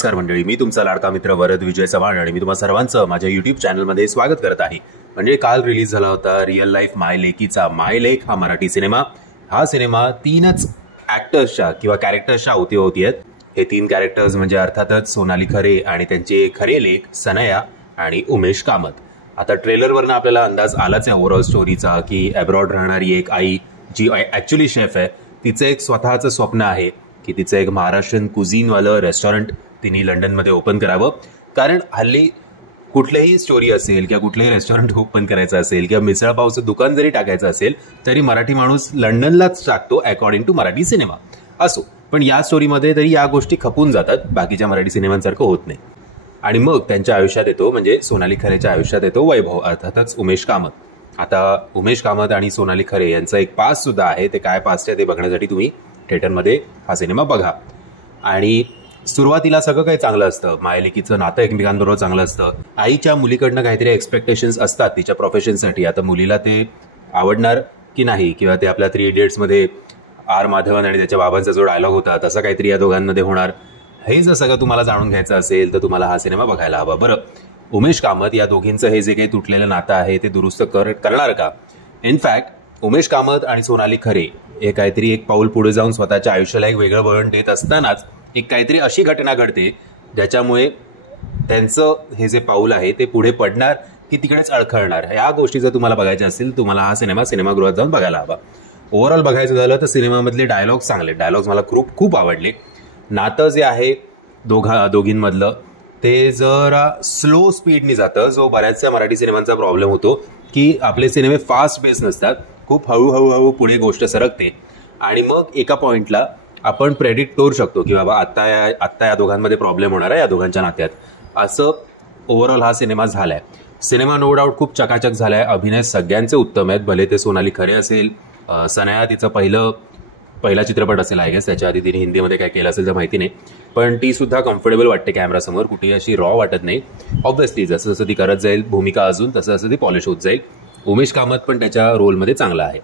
नमस्कार मंडळी, मी तुमचा लाडका मित्र वरद विजय चव्हाण आणि मी तुम्हा सर्वांचं माझ्या युट्यूब चॅनलमध्ये स्वागत करत आहे. म्हणजे काल रिलीज झाला होता रिअल लाईफ माय लेकीचा माय लेक हा मराठी सिनेमा. हा सिनेमा 3च ॲक्टर्सच्या किंवा कॅरेक्टर्सच्या अवतीभोवती आहेत. हे 3 कॅरेक्टर्स म्हणजे अर्थातच सोनाली खरे आणि त्यांचे खरे लेक सनया आणि उमेश कामत. आता ट्रेलरवरनं आपल्याला अंदाज आलाच आहे ओव्हरऑल स्टोरीचा की अब्रॉड राहणारी एक आई जी ॲक्च्युली शेफ आहे, तिचं एक स्वतःचं स्वप्न आहे की तिचं एक महाराष्ट्रीयन कुझिनवालं रेस्टॉरंट तिने लंडनमध्ये ओपन करावं. कारण हल्ली कुठलीही स्टोरी असेल किंवा कुठलंही रेस्टॉरंट ओपन करायचं असेल किंवा मिसळपावचं दुकान जरी टाकायचं असेल तरी मराठी माणूस लंडनलाच टाकतो अकॉर्डिंग टू मराठी सिनेमा असो. पण या स्टोरीमध्ये तरी या गोष्टी खपून जातात, बाकीच्या मराठी सिनेमांसारखं होत नाही. आणि मग त्यांच्या आयुष्यात येतो म्हणजे सोनाली खरेच्या आयुष्यात येतो वैभव, अर्थातच उमेश कामत. आता उमेश कामत आणि सोनाली खरे यांचं एक पास्ट सुद्धा आहे. ते काय पास्ट आहे ते बघण्यासाठी तुम्ही थिएटरमध्ये हा सिनेमा बघा. आणि सुरुवातीला सगळं काही चांगलं असतं, मायलेकीचं नातं एकमेकांबरोबर चांगलं असतं. आईच्या मुलीकडनं काहीतरी एक्सपेक्टेशन्स असतात तिच्या प्रोफेशनसाठी. आता मुलीला ते आवडणार की नाही, किंवा ते आपल्या 3 इडियट्समध्ये आर माधवन आणि त्याच्या बाबांचा जो डायलॉग होता तसं काहीतरी या दोघांमध्ये होणार, हे जर सगळं तुम्हाला जाणून घ्यायचं असेल तर तुम्हाला हा सिनेमा बघायला हवा. बरं, उमेश कामत या दोघींचं हे जे काही तुटलेलं नातं आहे ते दुरुस्त करणार का? इनफॅक्ट उमेश कामत आणि सोनाली खरे हे काहीतरी एक पाऊल पुढे जाऊन स्वतःच्या आयुष्याला एक वेगळं वळण देत असतानाच एक काहीतरी अशी घटना घडते ज्याच्यामुळे त्यांचं हे जे पाऊल आहे ते पुढे पडणार की तिकडेच अडखळणार. या गोष्टी जर तुम्हाला बघायच्या असतील तुम्हाला हा सिनेमागृहात जाऊन बघायला हवा. ओव्हरऑल बघायचं झालं तर सिनेमामधले डायलॉग्स चांगले, डायलॉग्स मला खूप आवडले. नातं जे आहे दोघींमधलं ते जरा स्लो स्पीडनी जातं, जो बऱ्याचशा मराठी सिनेमांचा प्रॉब्लेम होतो की आपले सिनेमे फास्ट बेस नसतात, खूप हळूहळू पुढे गोष्ट सरकते आणि मग एका पॉइंटला आपण प्रेडिक्ट करू शकतो की बाबा आत्ता या दोघांमध्ये प्रॉब्लेम होणार आहे या दोघांच्या नात्यात. असं ओव्हरऑल हा सिनेमा झालाय. सिनेमा नो डाऊट खूप चकाचक झालाय. अभिनय सगळ्यांचे उत्तम आहेत, भले ते सोनाली खरे असेल, सनया तिचं पहिला चित्रपट असेल आय गेस, त्याच्या आधी तिने हिंदीमध्ये काय केलं असेल तर माहिती नाही, पण ती सुद्धा कम्फर्टेबल वाटते कॅमेरासमोर, कुठेही अशी रॉ वाटत नाही. ऑब्व्हियसली जसं जसं ती करत जाईल भूमिका अजून तसं ती पॉलिश होत जाईल. उमेश कामत पण त्याच्या रोलमध्ये चांगला आहे.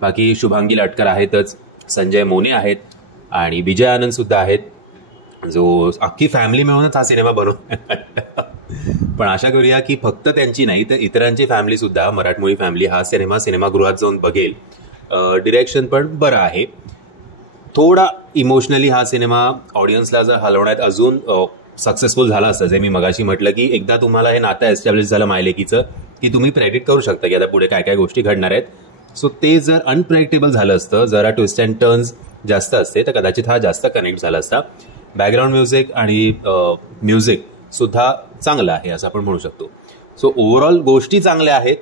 बाकी शुभांगी लाटकर आहेतच, संजय मोने आहेत आणि विजय आनंद सुद्धा आहेत, जो अख्खी फॅमिली मिळूनच हा सिनेमा पण आशा करूया की फक्त त्यांची नाही तर इतरांची फॅमिली सुद्धा, मराठमोळी फॅमिली हा सिनेमागृहात जाऊन बघेल. डिरेक्शन पण बरं आहे. थोडा इमोशनली हा सिनेमा ऑडियन्सला जर हलवण्यात अजून सक्सेसफुल झाला असतं, जे मी मगाशी म्हटलं की एकदा तुम्हाला हे नातं एस्टॅब्लिश झालं मायलेकीचं की तुम्ही प्रेडिक्ट करू शकता की आता पुढे काय काय गोष्टी घडणार आहेत. सो ते जर अनप्रेडिक्टेबल झालं असतं, जरा ट्विस्ट अँड टर्न्स जास्त असते तर कदाचित हा जास्त कनेक्ट झाला असता. बॅकग्राऊंड म्युझिक आणि म्युझिक सुद्धा चांगलं आहे असं आपण म्हणू शकतो. सो ओव्हरऑल गोष्टी चांगल्या आहेत,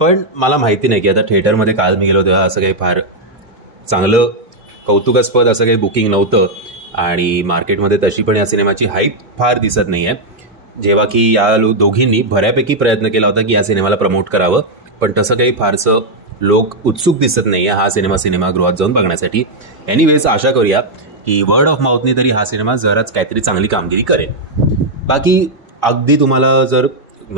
पण मला माहिती नाही की आता थिएटरमध्ये काल मी गेलो तेव्हा असं काही फार चांगलं कौतुकास्पद असं काही बुकिंग नव्हतं आणि मार्केटमध्ये तशी पण या सिनेमाची हाईप फार दिसत नाही आहे. जेव्हा की या दोघींनी बऱ्यापैकी प्रयत्न केला होता की या सिनेमाला प्रमोट करावं, पण तसं काही फारसं लोक उत्सुक दिसत नाही आहे हा सिनेमागृहात जाऊन बघण्यासाठी. एनिवेज आशा करूया की वर्ड ऑफ माउथने तरी हा सिनेमा जराच काहीतरी चांगली कामगिरी करेल. बाकी अगदी तुम्हाला जर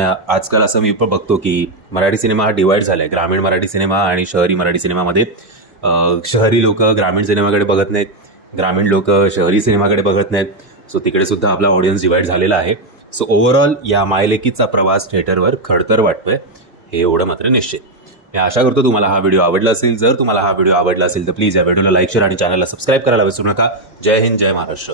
आजकाल असं मी पण बघतो की मराठी सिनेमा हा डिवाइड झाला आहे, ग्रामीण मराठी सिनेमा आणि शहरी मराठी सिनेमामध्ये. शहरी लोक ग्रामीण सिनेमाकडे बघत नाहीत, ग्रामीण लोक शहरी सिनेमाकडे बघत नाहीत. सो तिकडे सुद्धा आपला ऑडियन्स डिवाइड झालेला आहे. सो ओव्हरऑल या मायलेकीचा प्रवास थिएटरवर खडतर वाटतोय, हे एवढं मात्र निश्चित. मी आशा करतो तुम्हाला हा व्हिडिओ आवडला असेल. जर तुम्हाला हा व्हिडिओ आवडला असेल तर प्लीज या व्हिडिओला लाईक, शेअर आणि चॅनलला सबस्क्राईब करायला विसरू नका. जय हिंद, जय महाराष्ट्र.